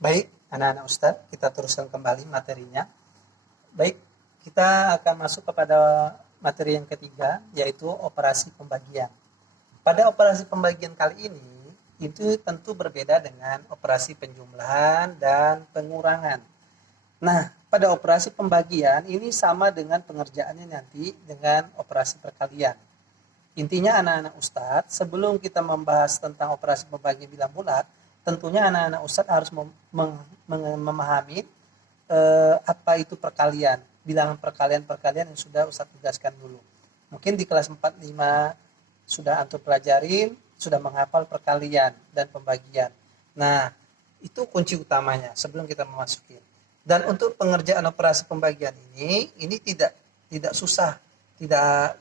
Baik, anak-anak Ustadz, kita teruskan kembali materinya. Baik, kita akan masuk kepada materi yang ketiga, yaitu operasi pembagian. Pada operasi pembagian kali ini, itu tentu berbeda dengan operasi penjumlahan dan pengurangan. Nah, pada operasi pembagian ini sama dengan pengerjaannya nanti dengan operasi perkalian. Intinya anak-anak Ustadz, sebelum kita membahas tentang operasi pembagian bilang bulat, tentunya anak-anak Ustadz harus memahami apa itu perkalian, bilangan perkalian-perkalian yang sudah Ustadz tugaskan dulu. Mungkin di kelas 4, 5 sudah antum pelajarin, sudah menghafal perkalian dan pembagian. Nah, itu kunci utamanya sebelum kita memasuki. Dan untuk pengerjaan operasi pembagian ini tidak susah, tidak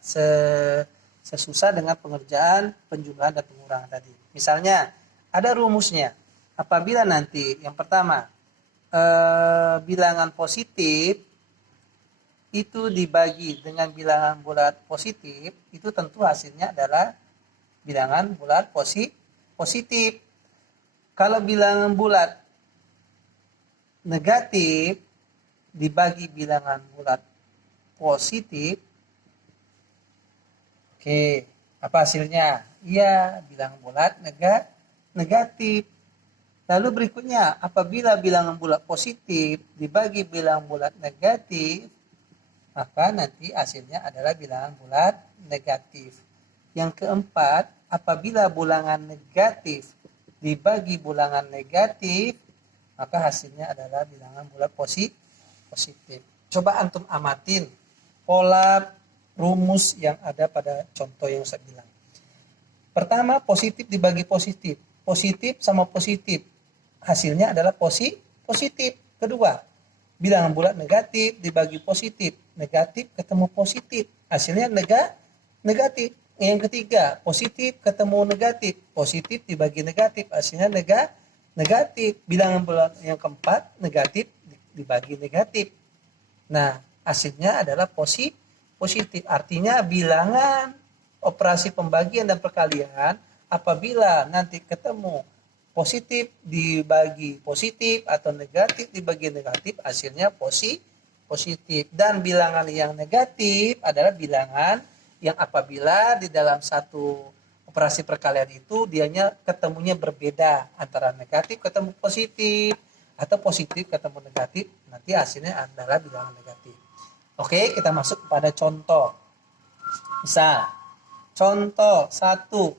sesusah dengan pengerjaan penjumlahan dan pengurangan tadi. Misalnya, ada rumusnya. Apabila nanti yang pertama bilangan positif itu dibagi dengan bilangan bulat positif, itu tentu hasilnya adalah bilangan bulat positif. Kalau bilangan bulat negatif dibagi bilangan bulat positif, oke, apa hasilnya? Iya, bilangan bulat negatif. Lalu berikutnya, apabila bilangan bulat positif dibagi bilangan bulat negatif, maka nanti hasilnya adalah bilangan bulat negatif. Yang keempat, apabila bilangan negatif dibagi bilangan negatif, maka hasilnya adalah bilangan bulat positif. Coba antum amatin pola rumus yang ada pada contoh yang saya bilang. Pertama, positif dibagi positif. Positif sama positif. Hasilnya adalah positif. Kedua, bilangan bulat negatif dibagi positif. Negatif ketemu positif. Hasilnya negatif. Yang ketiga, positif ketemu negatif. Positif dibagi negatif. Hasilnya negatif. Bilangan bulat yang keempat, negatif dibagi negatif. Nah, hasilnya adalah positif. Artinya bilangan operasi pembagian dan perkalian apabila nanti ketemu positif dibagi positif atau negatif dibagi negatif, hasilnya positif. Dan bilangan yang negatif adalah bilangan yang apabila di dalam satu operasi perkalian itu dianya ketemunya berbeda, antara negatif ketemu positif atau positif ketemu negatif, nanti hasilnya adalah bilangan negatif. Oke, kita masuk kepada contoh. Misal, contoh 1,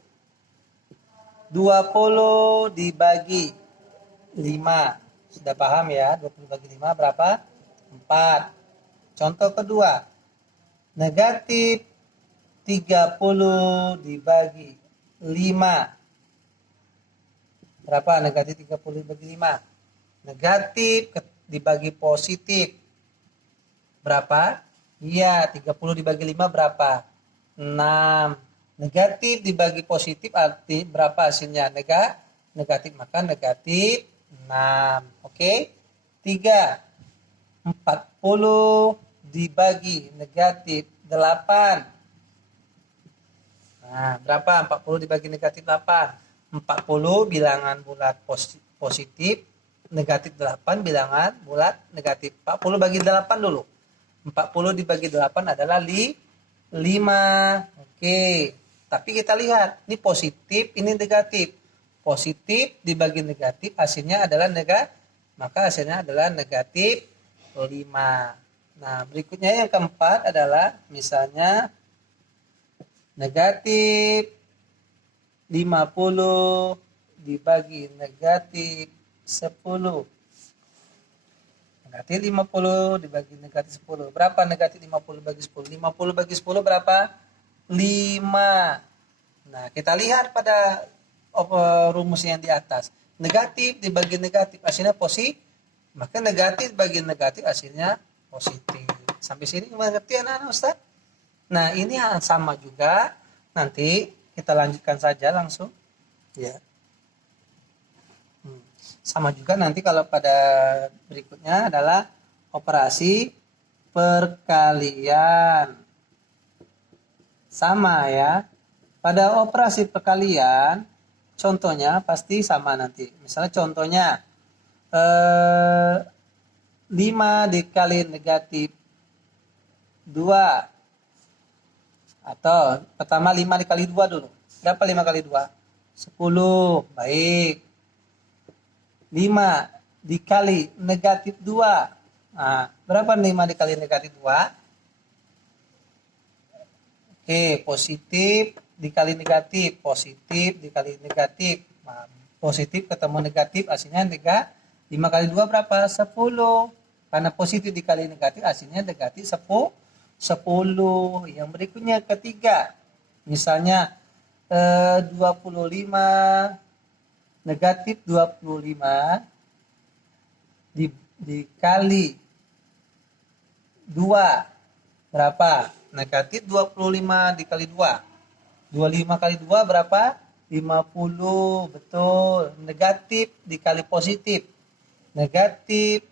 20 dibagi 5. Sudah paham ya, 20 bagi 5 berapa? 4. Contoh kedua, negatif 30 dibagi 5. Berapa negatif 30 dibagi 5? Negatif dibagi positif. Berapa? Iya, 30 dibagi 5 berapa? 6. Negatif dibagi positif arti berapa hasilnya? Negatif, maka negatif 6. Oke. 3. 40 dibagi negatif 8. Nah, berapa? 40 dibagi negatif 8. 40 bilangan bulat positif, negatif 8 bilangan bulat negatif. 40 bagi 8 dulu. 40 dibagi 8 adalah 5. Oke. Tapi kita lihat, ini positif, ini negatif. Positif dibagi negatif, hasilnya adalah negatif. Maka hasilnya adalah negatif 5. Nah, berikutnya yang keempat adalah misalnya negatif 50 dibagi negatif 10. Negatif 50 dibagi negatif 10. Berapa negatif 50 bagi 10? 50 bagi 10 berapa? 5. Nah, kita lihat pada rumus yang di atas. Negatif dibagi negatif hasilnya positif. Maka negatif bagi negatif hasilnya positif. Sampai sini mengerti anak-anak Ustaz? Nah, ini sama juga. Nanti kita lanjutkan saja langsung. Ya. Sama juga nanti kalau pada berikutnya adalah operasi perkalian. Sama ya. Pada operasi perkalian, contohnya pasti sama nanti. Misalnya contohnya eh, 5 dikali negatif 2. Atau pertama 5 dikali 2 dulu. Berapa 5 kali 2? 10. Baik. 5 dikali negatif 2. Nah, berapa 5 dikali negatif 2? Oke, positif dikali negatif. Positif dikali negatif. Nah, positif ketemu negatif, hasilnya 5 kali 2 berapa? 10. Karena positif dikali negatif, hasilnya negatif 10. Yang berikutnya ketiga. Misalnya 25 negatif 25 dikali 2 berapa? Negatif 25 dikali 2. 25 kali 2 berapa? 50. Betul. Negatif dikali positif. Negatif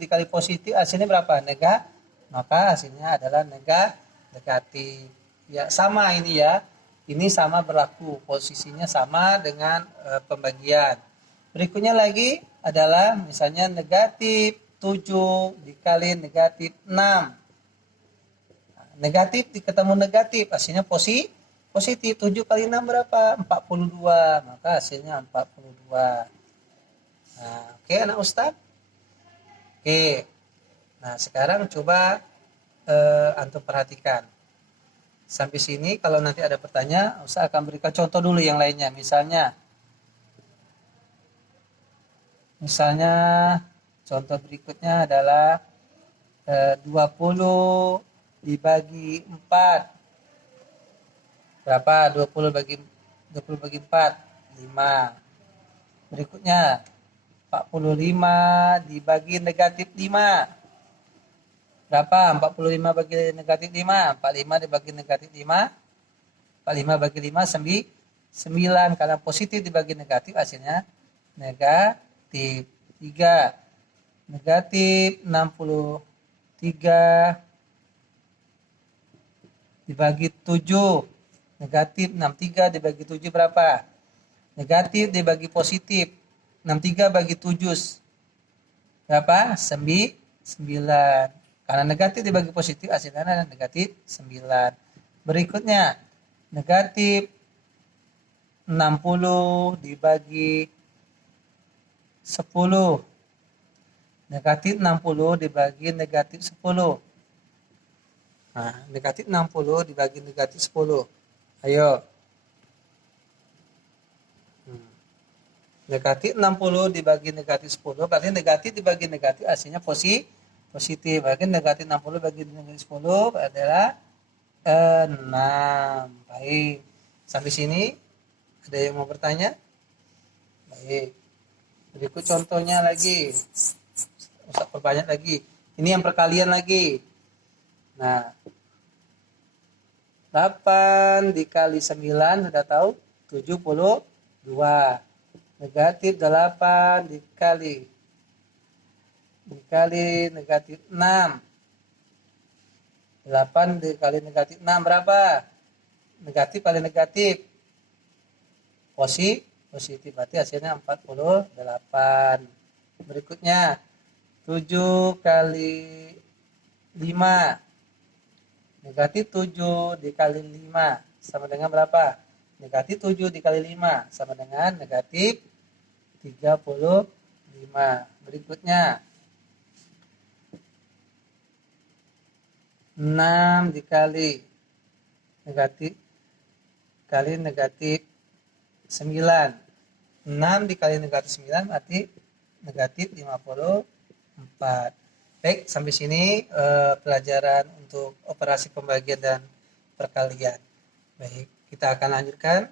dikali positif hasilnya berapa? Maka hasilnya adalah negatif. Ya, sama ini ya. Ini sama berlaku. Posisinya sama dengan pembagian. Berikutnya lagi adalah misalnya negatif 7 dikali negatif 6. Negatif ketemu negatif, hasilnya positif. 7 kali 6 berapa? 42. Maka hasilnya 42. Nah, oke anak Ustaz? Oke. Nah, sekarang coba antum perhatikan. Sampai sini kalau nanti ada pertanyaan, Ustaz akan berikan contoh dulu yang lainnya. Misalnya contoh berikutnya adalah 20 dibagi 4. Berapa? 20 bagi 4? 5. Berikutnya 45 dibagi negatif 5. Berapa? 45 bagi negatif 5. 45 dibagi negatif 5. 45 bagi 5 9. Karena positif dibagi negatif hasilnya negatif 3. Negatif 63 dibagi 7. Negatif 63 dibagi 7 berapa? Negatif dibagi positif. 63 bagi 7 berapa? 9. Karena negatif dibagi positif hasilnya adalah negatif 9. Berikutnya negatif 60 dibagi 10. Negatif 60 dibagi negatif 10. Nah, negatif 60 dibagi negatif 10. Ayo. Negatif 60 dibagi negatif 10. Berarti negatif dibagi negatif hasilnya positif. Berarti negatif 60 bagi negatif 10 adalah 6. Baik. Sampai sini ada yang mau bertanya? Baik. Berikut contohnya lagi. Usah perbanyak lagi. Ini yang perkalian lagi. Nah, 8 dikali 9 sudah tahu 72. Negatif 8 dikali negatif 6. 8 dikali negatif 6 berapa? Negatif kali negatif positif, berarti hasilnya 48. Berikutnya 7 kali 5. Negatif 7 dikali 5 sama dengan berapa? Negatif 7 dikali 5 sama dengan negatif 35. Berikutnya 6 dikali negatif 9. 6 dikali negatif 9 berarti negatif 54. Baik, sampai sini pelajaran untuk operasi pembagian dan perkalian. Baik, kita akan lanjutkan